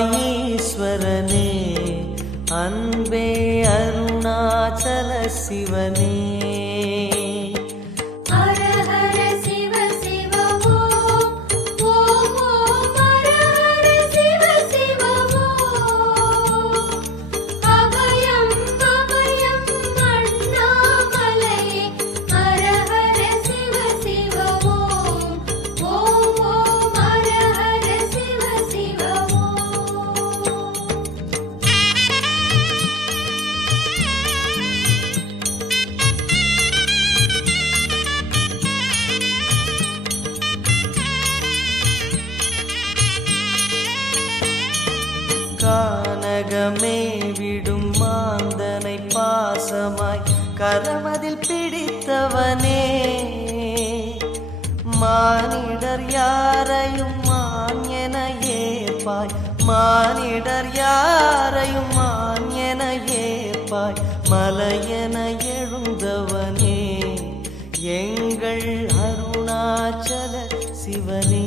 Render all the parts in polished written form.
ஈஸ்வரனே அன்பே அருணாச்சல சிவனே. கானகமே விடும் மாந்தனை பாசமாய் கரமதில் பிடித்தவனே, மானிடர் யாரையும் மான் என ஏற்பாய், மானிடர் யாரையும் மான் என ஏற்பாய், மலையென எழுந்தவனே எங்கள் அருணாச்சல சிவனே.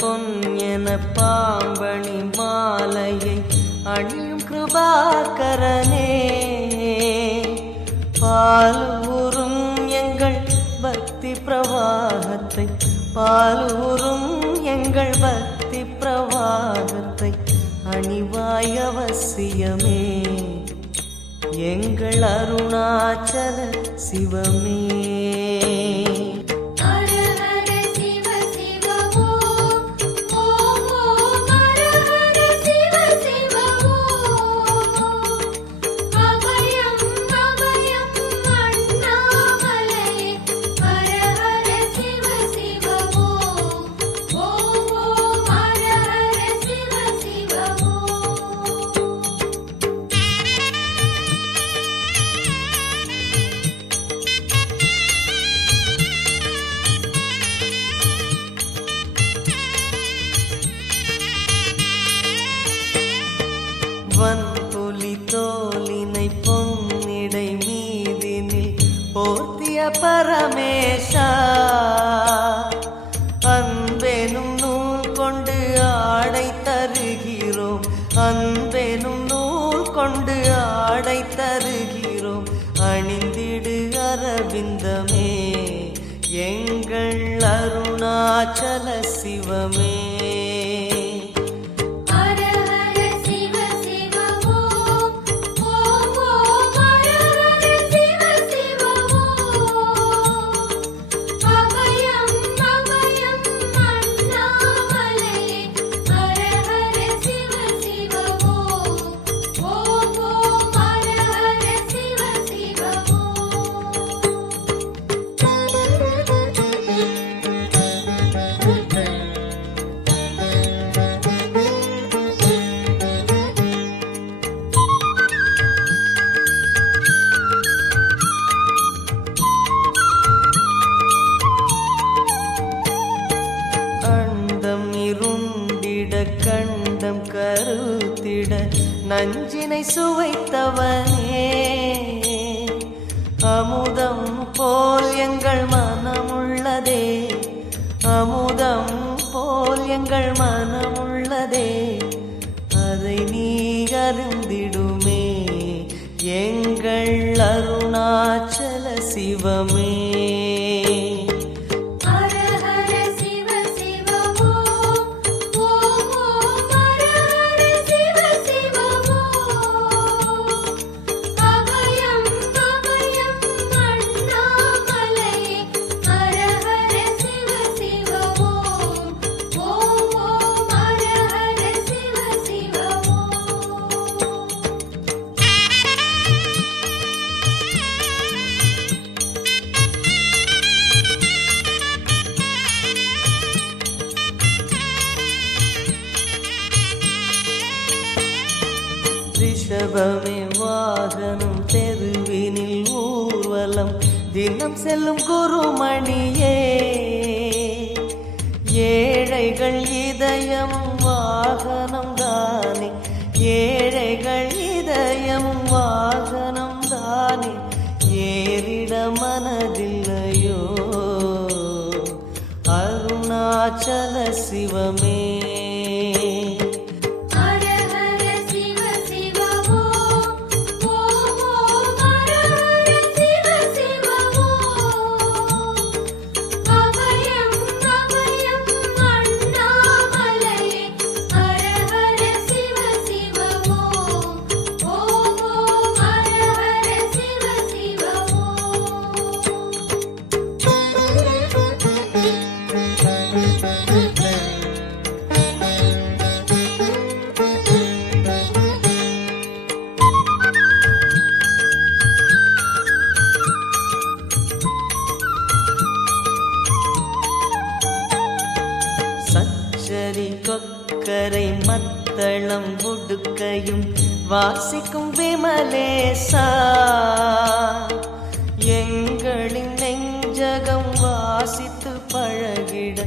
பொன் என பாம்பணி மாலையை அணியும் கிருபாகரனே, பாலூரும் எங்கள் பக்தி பிரவாகத்தை, பாலூரும் எங்கள் பக்தி பிரவாகத்தை அணிவாய் அவசியமே எங்கள் அருணாச்சல சிவமே. வன்புலி தோலினை பொன்னிடை மீதினில் போர்த்திய பரமேஷா, அன்பெனும் நூல் கொண்டு ஆடை தருகிறோம், அன்பெனும் நூல் கொண்டு ஆடை தருகிறோம், அணிந்திடு அரவிந்தமே எங்கள் அருணாச்சல சிவமே. கண்டம் கருத்திட நஞ்சினை சுவைத்தவனே, அமுதம் போல் எங்கள் மனமுள்ளதே, அமுதம் போல் எங்கள் மனமுள்ளதே, அதை நீ அறிந்திடுமே எங்கள் அருணாச்சல சிவமே. Shiva ரிஷபமே வாகனம் தெருவினில் ஊர்வலம் தினம் செல்லும் குருமணியே ஏழைகள் இதயமும் வாகனம் தானே ஏழைகள் இதயமும் வாகனம் தானே ஏறிட மனதில்லையோ அருணாச்சல சிவமே சச்சரி கொக்கரை மத்தளம் உடுக்கையும் வாசிக்கும் விமலேசா எங்களின் நெஞ்சகம் வாசித்து பழகிட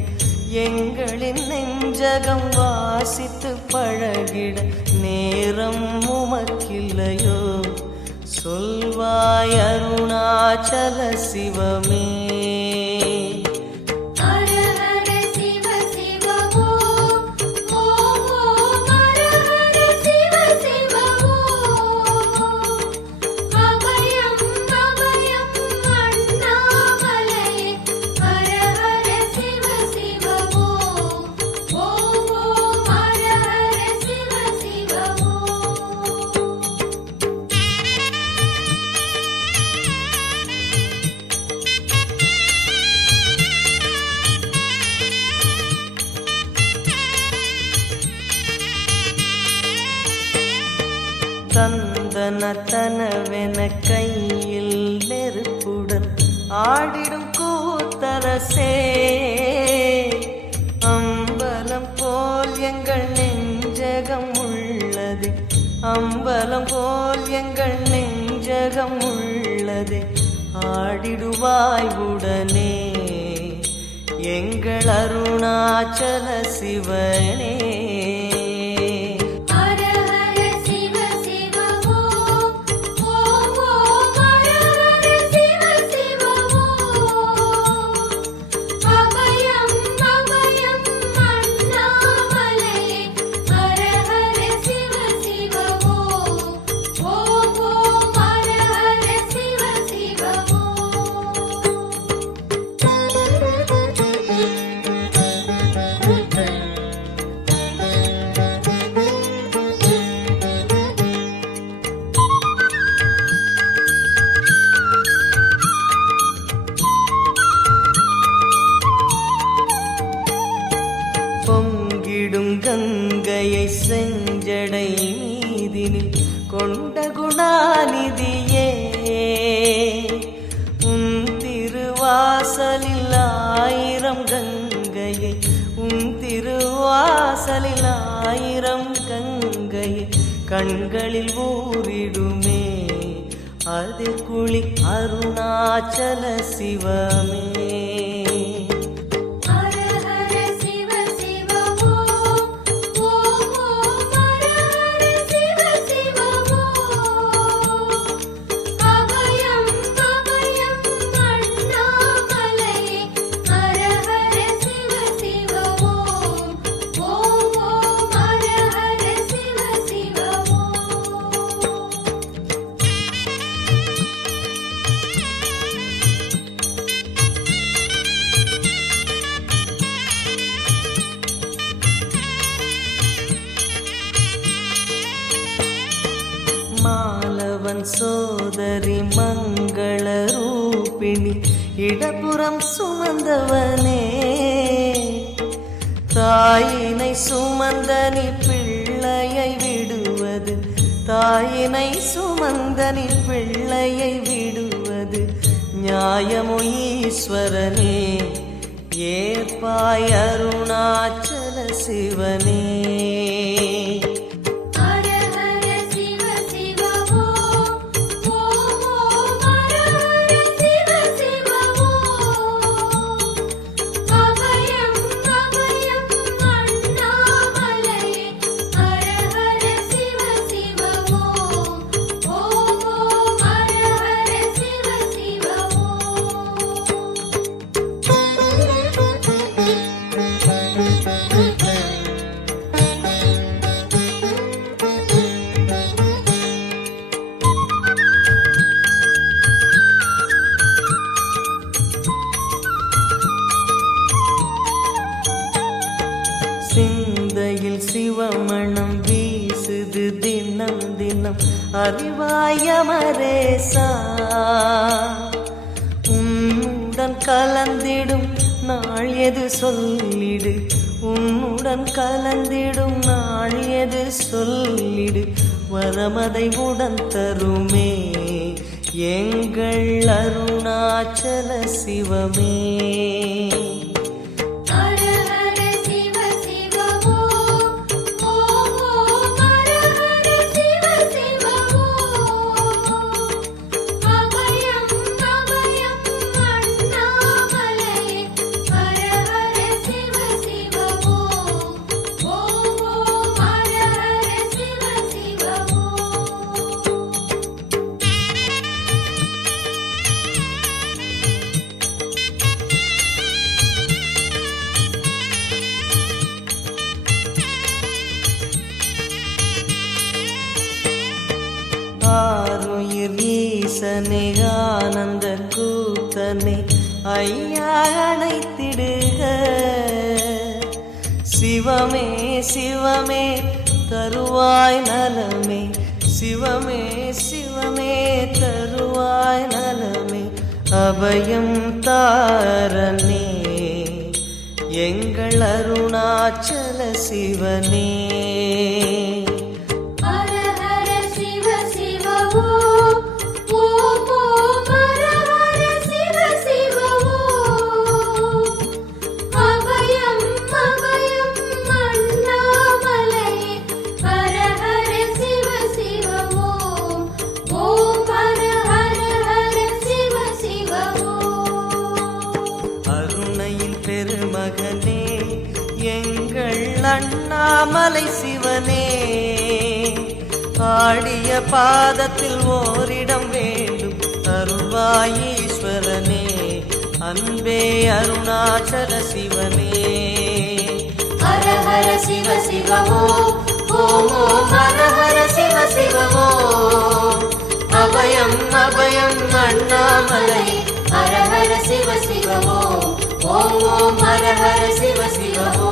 எங்களின் நெஞ்சகம் வாசித்து பழகிட நேரம் உமக்கில்லையோ சொல்வாய் அருணாச்சல சிவமே தந்தன தனவென கையில் நெருப்புடன் ஆடிடும் கூத்தரசே அம்பலம் போல் எங்கள் நெஞ்சகம் உள்ளது அம்பலம் போல் எங்கள் நெஞ்சகம் உள்ளது ஆடிடுவாய் உடனே எங்கள் அருணாச்சல சிவனே பொங்கிடும் கங்கையை செஞ்சடை மீதினில் கொண்ட குணாநிதியே உன் திருவாசலில் ஆயிரம் கங்கையை உன் திருவாசலில் ஆயிரம் கங்கையை கண்களில் ஊறிடுமே அது குளி அருணாச்சல சிவமே மாலவன் சோதரி மங்கள ரூபிணி இடப்புறம் சுமந்தவனே தாயினை சுமந்தனி பிள்ளையை விடுவது தாயினை சுமந்தனி பிள்ளையை விடுவது நியாயமோ ஈஸ்வரனே ஏற்பாய் அருணாச்சல சிவனே ஹர ஹர சிவ சிவமணம் வீசுது தினம் தினம் அறிவாயமரேசா. உன்னுடன் கலந்திடும் நாள் எது சொல்லிடு, உன்னுடன் கலந்திடும் நாள் எது சொல்லிடு, வரமதை உடன் தருமே எங்கள் அருணாச்சல சிவமே. ஆருயிர் ஈசனே ஆனந்த கூத்தனே ஐயா அணைத்திடுக. சிவமே சிவமே தருவாய் நலமே, சிவமே சிவமே தருவாய் நலமே, அபயம் தாரனே எங்கள் அருணாச்சல சிவனே. பெருமகனே எங்கள் அண்ணாமலை சிவனே, ஆடிய பாதத்தில் ஓரிடம் வேண்டும் அருள்வாய் ஈஸ்வரனே, அன்பே அருணாச்சல சிவனே. ஹர ஹர சிவ சிவமோ ஓம் ஓம் ஹர ஹர சிவ சிவமோ, அபயம் அபயம் அண்ணாமலை ஹர ஹர சிவ சிவமோ, ஓம் ஓம் ஹர ஹர சிவ சிவமோ.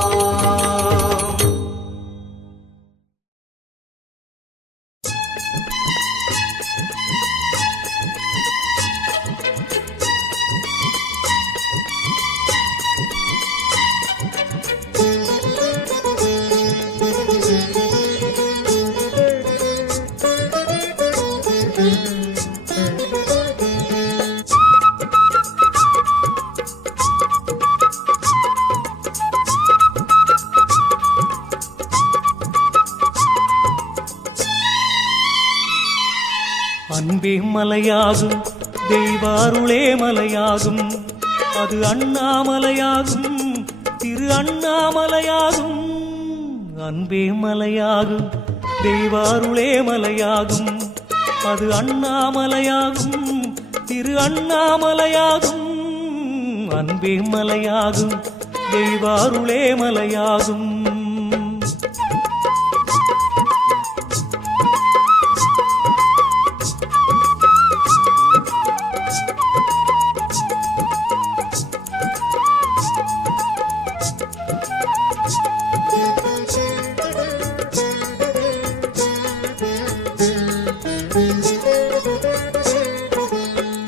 அன்பே மலையாகும் தெய்வாருளே மலையாகும், அது அண்ணாமலையாகும் திரு அண்ணாமலையாகும். அன்பே மலையாகும் தெய்வாருளே மலையாகும், அது அண்ணாமலையாகும் திரு அண்ணாமலையாகும். அன்பே மலையாகும் தெய்வாருளே மலையாகும்.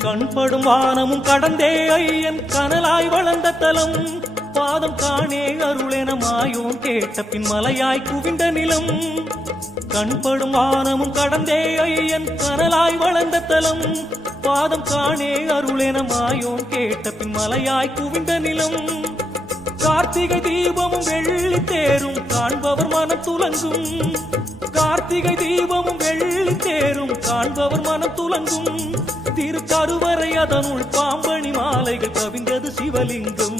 கண்படும் வானமும் கடந்தே ஐயன் கனலாய் வளர்ந்த தலம், பாதம் காணே அருளென மாயோன் கேட்ட பின் மலையாய் குவிந்த நிலம். கண்படும் வானமும் கடந்தே ஐயன் கனலாய் வளர்ந்த தலம், பாதம் காணே அருளென மாயோன் கேட்ட பின் மலையாய் குவிந்த நிலம். கார்த்திகை தீபமும் வெள்ளி தேரும் காண்பவர் மனம் துலங்கும், கார்த்திகை தீபமும் வெள்ளி தேரும் காண்பவர் மனம் துலங்கும். திருக்கருவறை அதனுள் பாம்பணி மாலைகள் கவிந்தது சிவலிங்கம்,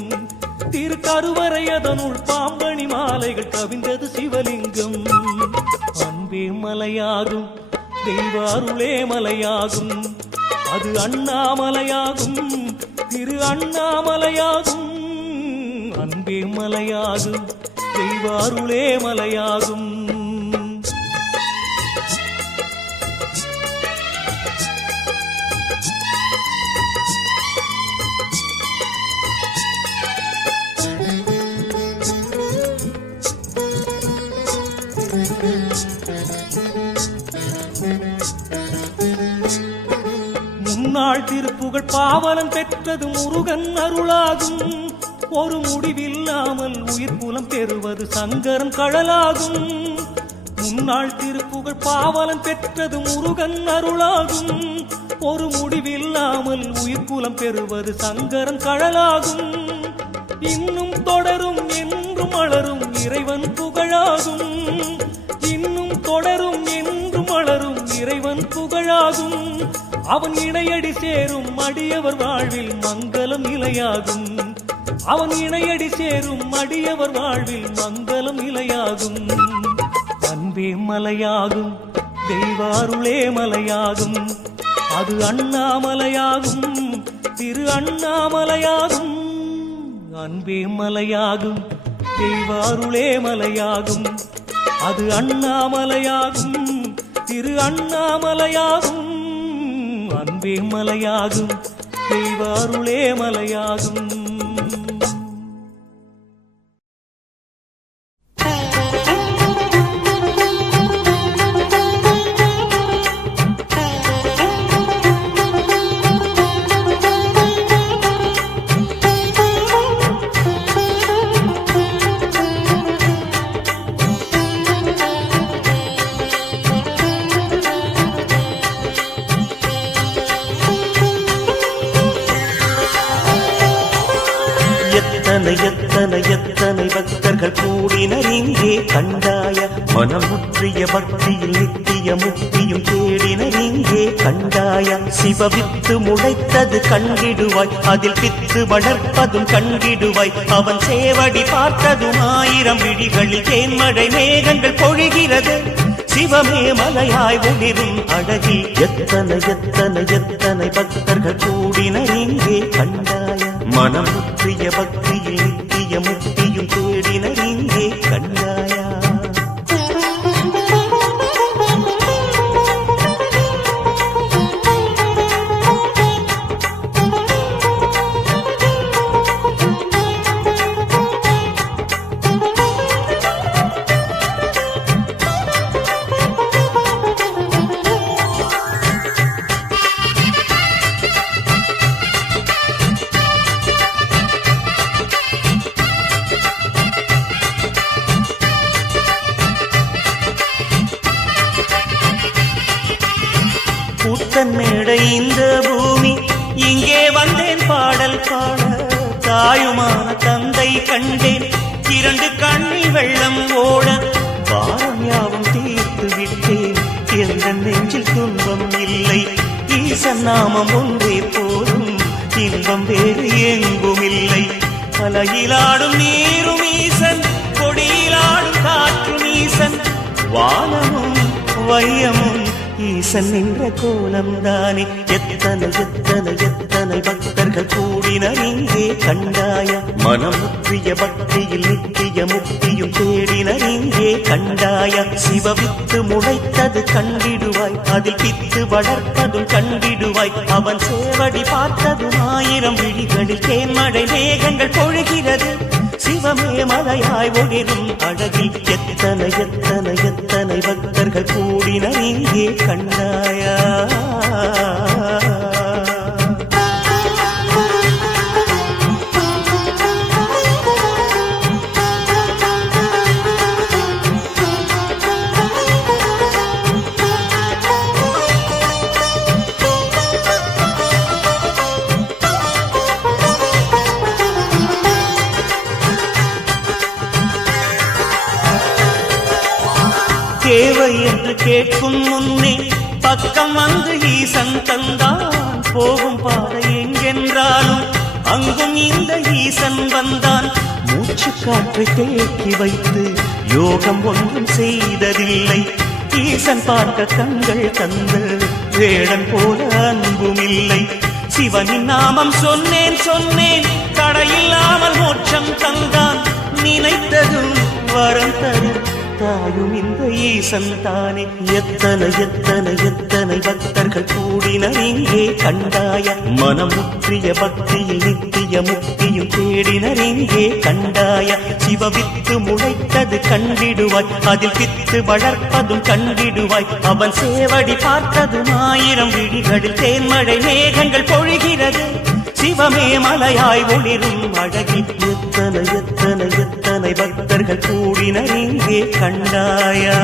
திருக்கருவறை அதனுள் பாம்பணி மாலைகள் கவிந்தது சிவலிங்கம். அன்பே மலையாகும் தெய்வாருளே மலையாகும், அது அண்ணாமலையாகும் திரு அண்ணாமலையாகும். அன்பே மலையாகும் தெய்வாருளே மலையாகும். முன்னாள் திருப்புகழ் பாவலன் பெற்றது முருகன் அருளாகும். ஒரு முடிவில்லாமல் உயிர் புலம் பெறுவது சங்கரன் கழலாகும். முன்னாள் திருப்புகழ் பாவலன் பெற்றது முருகன் அருளாகும். ஒரு முடிவில்லாமல் உயிர் புலம் பெறுவது சங்கரன் கழலாகும். இன்னும் தொடரும் என்றும் மலரும் இறைவன் புகழாகும். இன்னும் தொடரும் என்றும் மலரும் இறைவன் புகழாகும். அவன் இணையடி சேரும் அடியவர் வாழ்வில் மங்களம் நிலையாகும். அவன் இணையடி சேரும் அடியவர் வாழ்வில் மங்களம் நிலையாகும். அன்பே மலையாகும், தெய்வாருளே மலையாகும். அது அண்ணாமலையாகும், திரு அண்ணாமலையாகும். அன்பே மலையாகும், தெய்வாருளே மலையாகும். அது அண்ணாமலையாகும், திரு அண்ணாமலையாகும். அன்பே மலையாகும், தெய்வாருளே மலையாகும். எத்தனை எத்தனை பக்தர்கள் கூடினர் இங்கே கண்டாய. மனம் முற்றிய பக்தியில் நித்திய முக்தியும் தேடினர் இங்கே கண்டாய. சிவவித்து முளைத்தது கண்டிடுவாய், அதில் பித்து வளர்ப்பதும் கண்டிடுவாய். அவன் சேவடி பார்த்ததும் 1000 விழிகளில் தேன்மழை மேகங்கள் பொழிகிறது. சிவமே மலையாய் ஒளிரும் அழகி. எத்தனை எத்தனை எத்தனை பக்தர்கள் கூடினர் இங்கே கண்டாய. மனம் முற்றிய பக்தியில் நித்திய முக்தியும் தேடினர் இங்கே கண்டாயா. மேடை இந்த பூமி, இங்கே வந்தேன் பாடல் பாட. தாயுமான தந்தை கண்டேன், 2 கண்ணில் வெள்ளம் ஓட. பாரம் யாவும் தீர்த்து விட்டேன், எந்த நெஞ்சில் துன்பம் இல்லை. ஈசன் நாமம் ஒன்றே போதும், இன்பம் வேறு எங்கும் இல்லை. அலையிலாடும் நீரும் ஈசன், கொடியிலாடும் காற்றும் ஈசன். வானமும் வையமும் ஈசன் நின்ற கோலம் தானே. எத்தனை எத்தனை எத்தனை பக்தர்கள் கூடினர் இங்கே கண்டாய. மனம் முற்றிய பக்தியில் நித்திய முக்தியும் தேடினர் இங்கே கண்டாய. சிவவித்து முளைத்தது கண்டிடுவாய், அதில் பித்து வளர்ப்பதும் கண்டிடுவாய். அவன் சேவடி பார்த்ததும் 1000 விழிகளில் தேன்மழை மேகங்கள் பொழிகிறது. சிவமே மலையாய் ஒளிரும் அழகில். எத்தனை எத்தனை எத்தனை பக்தர்கள் கூடினர் இங்கே கண்டாயா. தேவை என்று கேட்கும் முன்னே பக்கம் வந்து ஈசன் தந்தான். போகும் பாதை எங்கென்றாலும் அங்கும் இந்த ஈசன் வந்தான். மூச்சு காற்றை தேக்கி வைத்து யோகம் ஒன்றும் செய்ததில்லை. ஈசன் பார்க்க கண்கள் தந்து வேடன் போல அன்பும் இல்லை. சிவனின் நாமம் சொன்னேன் சொன்னேன், தடையில்லாமல் மோட்சம் தந்தான். நினைத்ததும் வரம் தரும் தாயும் இந்த ஈசன் தானே. எத்தனை எத்தனை எத்தனை பக்தர்கள் பக்தர்கள் கூடினர் இங்கே கண்டாய மனமுற்றிய பக்தியில் நித்திய முக்தியும் தேடினர் இங்கே கண்டாய சிவவித்து முளைத்தது கண்டிடுவாய் அதில் பித்து வளர்ப்பதும் கண்டிடுவாய் அவன் சேவடி பார்த்ததும் 1000 விழிகளில் தேன்மழை மேகங்கள் பொழிகிறது சிவமே மலையாய் ஒளிரும் அழகி எத்தனை எத்தனை எத்தனை பக்தர்கள் கூடினர் இங்கே கண்டாயா